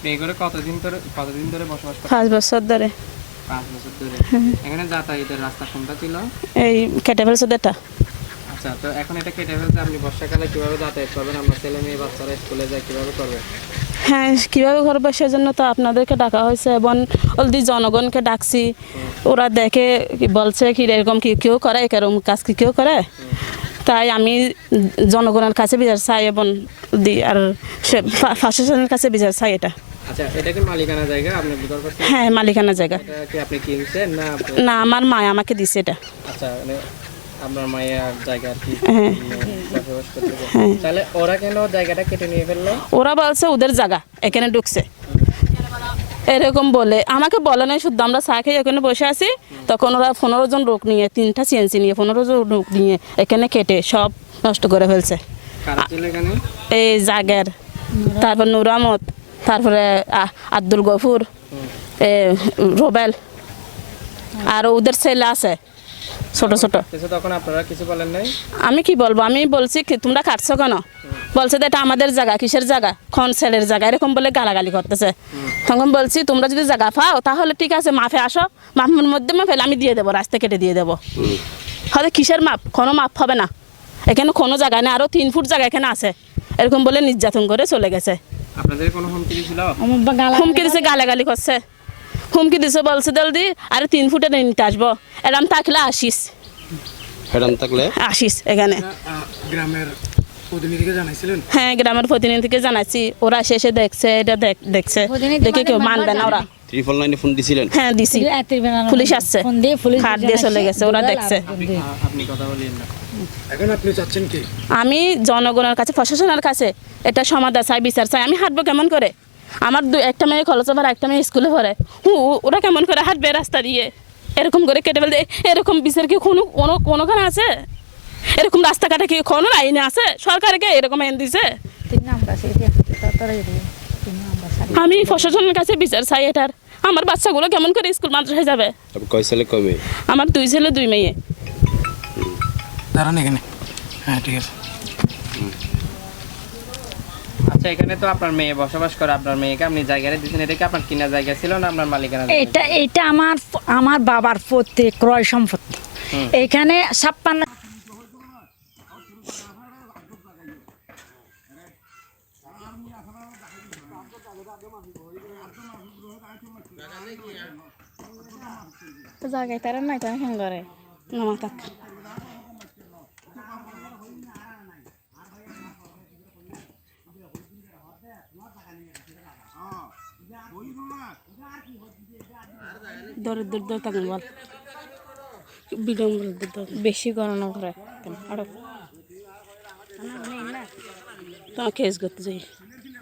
আপনি এগুলো কতদিন ধরে কতদিন ধরে বসবাস করেন পাঁচ বছর ধরে। পাঁচ বছর ধরে। এখানে যাতায়াতের রাস্তা কোনটা ছিল? এই কেটে ফেলছে এটা আচ্ছা তো এখন এটা কেটে ফেলতে আপনি বর্ষাকালে কীভাবে যাতায়াত করবেন? আমরা ছেলে মেয়ে বাচ্চারা স্কুলে যায় কীভাবে করবে? হ্যাঁ কীভাবে করব সেজন্য তো আপনাদেরকে ডাকা হয়েছে এবং অলদি জনগণকে ডাকছি। ওরা দেখে বলছে কি এরকম কি কেউ করে এরকম কাজ কি কেউ করে? তাই আমি জনগণের কাছে বিচার চাই এবং দি আর সে প্রশাসনের কাছে বিচার চাই এটা। আচ্ছা এটা কি মালিকানা জায়গা? আপনি বিতর্ক করছেন হ্যাঁ মালিকানা জায়গা। এটা কি আপনি কিনছেন না না আমার মা আমাকে দিছে এটা। আচ্ছা মানে আপনার মায়ের জায়গা আর কি হ্যাঁ। তাহলে ওরা কেন জায়গাটা কেটে নিয়ে ফেলল? ওরা বলছে ওদের জায়গা এখানে ঢুকছে। এরকম বলে আমাকে বলে নাই শুদ্ধ আমরা চা খেয়ে এখানে বসে আছি তখন ওরা পনেরো জন লোক নিয়ে তিনটা সিএনসি নিয়ে পনেরো জন লোক নিয়ে এখানে কেটে সব নষ্ট করে ফেলছে। এই জাগের তারপর নুরামত তারপরে আব্দুল গফুর এ রোবেল আর ওদের ছেলে আছে ছোট ছোট। তখন আপনারা কিছু বলেন নাই? আমি কি বলব? আমি বলছি কি তোমরা কাটছো কেন? বলছে এটা আমাদের জায়গা কিসের জায়গা? খন ছেলের জায়গা? এরকম বলে গালাগালি করতেছে। তখন বলছি তোমরা যদি জায়গা পাও তাহলে ঠিক আছে মাফে আসো। মাফের মধ্যে মাফেলে আমি দিয়ে দেবো রাস্তা কেটে দিয়ে দেবো। হয়তো কিসের মাপ? কোনো মাপ হবে না। এখানে কোনো জায়গা নেই আরও তিন ফুট জায়গা এখানে আছে। এরকম বলে নির্যাতন করে চলে গেছে। আপনাদের কোনো হুমকি ছিল হুমকি দিছে গালাগালি করছে। হুমকি দিছে বলছে জলদি আরে তিন ফুটে নিতে আসব। এরম থাকলে আসিস। থাকলে? আসিস এখানে। গ্রামের প্রতিনিধিকে জানাইছিলেন? হ্যাঁ গ্রামের প্রতিনিধিকে জানাইছি। ওরা শেষে দেখছে এটা দেখ- দেখছে। দেখে কেউ মানবে না ওরা। নাইনে ফোন দিছিলেন? হ্যাঁ দিছি। পুলিশ আসছে। খাট দিয়ে চলে গেছে ওরা দেখছে। আপনি কথা বলিয়েন না। এখন আপনি চাচ্ছেন কি? আমি জনগণের কাছে প্রশাসনের কাছে এটা সমাধান চাই বিচার চাই। আমি হাঁটবো কেমন করে? আমার দু একটা মেয়ে কলেজে পড়ে একটা মেয়ে স্কুলে পড়ে। হু ওরা কেমন করে হাঁটবে রাস্তা দিয়ে? এরকম করে কেটে ফেলতে এরকম বিচার কি কোনো কোনো কোনোখানে আছে? এরকম রাস্তাঘাটে কি কোনো আইনে আছে? সরকারকে এরকম আইন দিছে? আমি প্রশাসনের কাছে বিচার চাই এটার। আমার বাচ্চাগুলো কেমন করে স্কুল মাদ্রাসায় যাবে? কয় কমে আমার দুই ছেলে দুই মেয়ে। দাঁড়ান এখানে। হ্যাঁ ঠিক আছে। আচ্ছা এখানে তো আপনার মেয়ে বসবাস করে। আপনার মেয়েকে আপনি জায়গাটা দিচ্ছেন এটা কি আপনার কিনা জায়গা ছিল না আপনার মালিকানা এটা এটা আমার আমার বাবার পত্তে ক্রয় সম্পত্তি। এখানে ছাপ্পান্ন জায়গায় তারা নাই তারা কেন করে দূর বেশি গণনা করে আরও তোমার করতে যাই।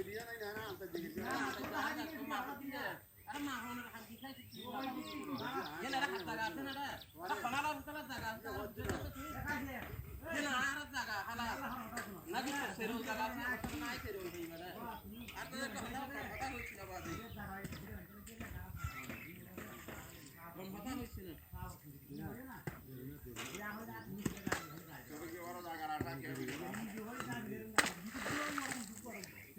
জায়গা আছে না নাই আর তো কথা কথা হচ্ছিল বাদে